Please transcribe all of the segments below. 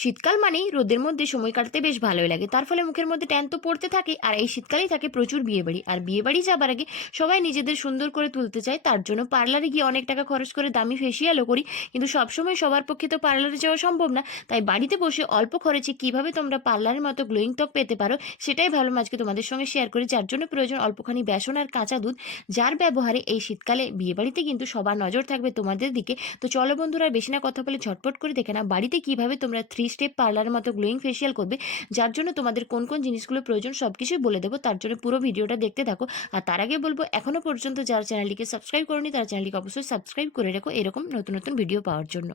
শীতকাল মানেই রোদের মধ্যে সময় কাটাতে বেশ ভালোই লাগে, তার ফলে মুখের মধ্যে ট্যান তো পড়তে থাকে। আর এই শীতকালেই থাকে প্রচুর বিয়েবাড়ি, আর বিয়েবাড়ি যাবার আগে সবাই নিজেদের সুন্দর করে তুলতে চায়, তার জন্য পার্লারে গিয়ে অনেক টাকা খরচ করে দামি ফেসিয়ালও করি। কিন্তু সবসময় সবার পক্ষে তো পার্লারে যাওয়া সম্ভব না, তাই বাড়িতে বসে অল্প খরচে কিভাবে তোমরা পার্লারের মতো গ্লোয়িং ত্বক পেতে পারো সেটাই ভাবলাম আজকে তোমাদের সঙ্গে শেয়ার করি। যার জন্য প্রয়োজন অল্পখানি বেসন আর কাঁচা দুধ, যার ব্যবহারে এই শীতকালে বিয়েবাড়িতে কিন্তু সবার নজর থাকবে তোমাদের দিকে। তো চলো বন্ধুরা, বেশি না কথা বলে ঝটপট করে দেখে না বাড়িতে কিভাবে তোমরা 3 স্টেপ পার্লারের মতো গ্লোয়িং ফেসিয়াল করবে। যার জন্য তোমাদের কোন কোন জিনিসগুলো প্রয়োজন সব কিছুই বলে দেবো, তার জন্য পুরো ভিডিওটা দেখতে থাকো। আর তার আগে বলবো, এখনো পর্যন্ত যারা চ্যানেলটিকে সাবস্ক্রাইব করোনি তারা চ্যানেলটিকে অবশ্যই সাবস্ক্রাইব করে রেখো এরকম নতুন নতুন ভিডিও পাওয়ার জন্য।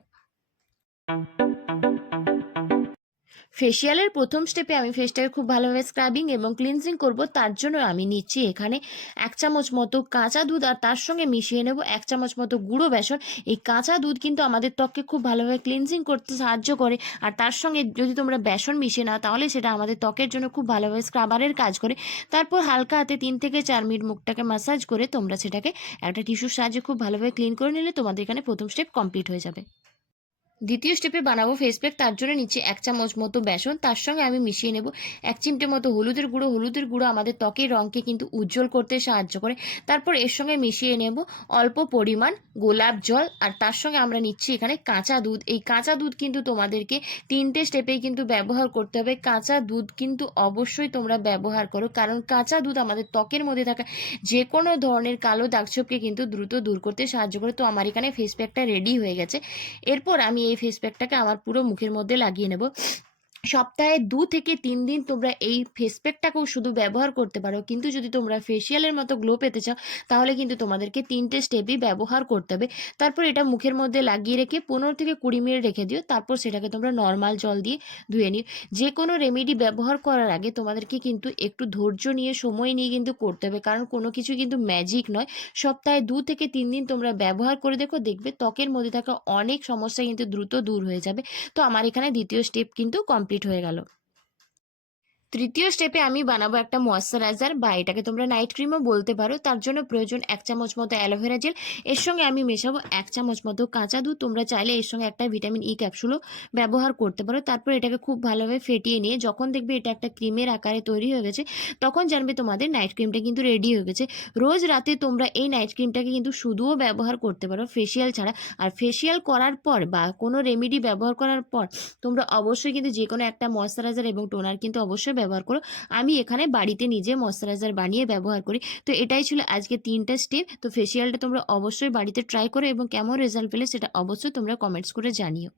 ফেসিয়ালের প্রথম স্টেপে আমি ফেসটাকে খুব ভালোভাবে স্ক্রাবিং এবং ক্লিনজিং করব। তার জন্য আমি নিচ্ছি এখানে 1 চামচ মতো কাঁচা দুধ, আর তার সঙ্গে মিশিয়ে নেব 1 চামচ মতো গুঁড়ো বেসন। এই কাঁচা দুধ কিন্তু আমাদের ত্বককে খুব ভালোভাবে ক্লিনজিং করতে সাহায্য করে, আর তার সঙ্গে যদি তোমরা বেসন মিশিয়ে নাও তাহলে সেটা আমাদের ত্বকের জন্য খুব ভালোভাবে স্ক্রাবারের কাজ করে। তারপর হালকা হাতে 3 থেকে 4 মিনিট মুখটাকে ম্যাসাজ করে তোমরা সেটাকে একটা টিস্যুর সাহায্যে খুব ভালোভাবে ক্লিন করে নিলে তোমাদের এখানে প্রথম স্টেপ কমপ্লিট হয়ে যাবে। দ্বিতীয় স্টেপে বানাবো ফেস প্যাক। তার জন্য নিচে 1 চামচ মতো বেসন, তার সঙ্গে আমি মিশিয়ে নেব 1 চিমটে মতো হলুদের গুঁড়ো। হলুদের গুঁড়ো আমাদের ত্বকের রঙকে কিন্তু উজ্জ্বল করতে সাহায্য করে। তারপর এর সঙ্গে মিশিয়ে নেব অল্প পরিমাণ গোলাপ জল, আর তার সঙ্গে আমরা নিচ্ছি এখানে কাঁচা দুধ। এই কাঁচা দুধ কিন্তু তোমাদেরকে 3টে স্টেপেই কিন্তু ব্যবহার করতে হবে। কাঁচা দুধ কিন্তু অবশ্যই তোমরা ব্যবহার করো, কারণ কাঁচা দুধ আমাদের ত্বকের মধ্যে থাকা যে কোনো ধরনের কালো দাগছোপকে কিন্তু দ্রুত দূর করতে সাহায্য করে। তো আমার এখানে ফেস প্যাকটা রেডি হয়ে গেছে। এরপর আমি এই ফেস প্যাকটাকে আমার পুরো মুখের মধ্যে লাগিয়ে নেব। সপ্তাহে 2 থেকে 3 দিন তোমরা এই ফেস প্যাকটাকেও শুধু ব্যবহার করতে পারো, কিন্তু যদি তোমরা ফেসিয়ালের মতো গ্লো পেতে চাও তাহলে কিন্তু তোমাদেরকে 3টে স্টেপই ব্যবহার করতে হবে। তারপর এটা মুখের মধ্যে লাগিয়ে রেখে 15 থেকে 20 মিনিট রেখে দিও। তারপর সেটাকে তোমরা নর্মাল জল দিয়ে ধুয়ে নিও। যে কোনো রেমেডি ব্যবহার করার আগে তোমাদেরকে কিন্তু একটু ধৈর্য নিয়ে সময় নিয়ে কিন্তু করতে হবে, কারণ কোনো কিছু কিন্তু ম্যাজিক নয়। সপ্তাহে 2 থেকে 3 দিন তোমরা ব্যবহার করে দেখো, দেখবে ত্বকের মধ্যে থাকা অনেক সমস্যা কিন্তু দ্রুত দূর হয়ে যাবে। তো আমার এখানে দ্বিতীয় স্টেপ কিন্তু কমপ্লিট হয়ে গেল। তৃতীয় স্টেপে আমি বানাবো একটা ময়শ্চারাইজার, বা এটাকে তোমরা নাইট ক্রিমও বলতে পারো। তার জন্য প্রয়োজন 1 চামচ মতো অ্যালোভেরা জেল। এর সঙ্গে আমি মেশাবো 1 চামচ মতো কাঁচা দুধ। তোমরা চাইলে এর সঙ্গে একটা ভিটামিন ই ক্যাপসুলও ব্যবহার করতে পারো। তারপর এটাকে খুব ভালোভাবে ফেটিয়ে নিয়ে যখন দেখবে এটা একটা ক্রিমের আকারে তৈরি হয়ে গেছে, তখন জানবে তোমাদের নাইট ক্রিমটা কিন্তু রেডি হয়ে গেছে। রোজ রাতে তোমরা এই নাইট ক্রিমটাকে কিন্তু শুধুও ব্যবহার করতে পারো ফেসিয়াল ছাড়া। আর ফেসিয়াল করার পর বা কোনো রেমেডি ব্যবহার করার পর তোমরা অবশ্যই কিন্তু যে কোনো একটা ময়শ্চারাইজার এবং টোনার কিন্তু অবশ্যই ব্যবহার করো। আমি এখানে বাড়িতে নিজে ময়শ্চারাইজার বানিয়ে ব্যবহার করি। তো এটাই ছিল আজকে 3টা স্টেপ। তো ফেসিয়ালটা তোমরা অবশ্যই বাড়িতে ট্রাই করো এবং কেমন রেজাল্ট পেলে সেটা অবশ্যই তোমরা কমেন্টস করে জানিও।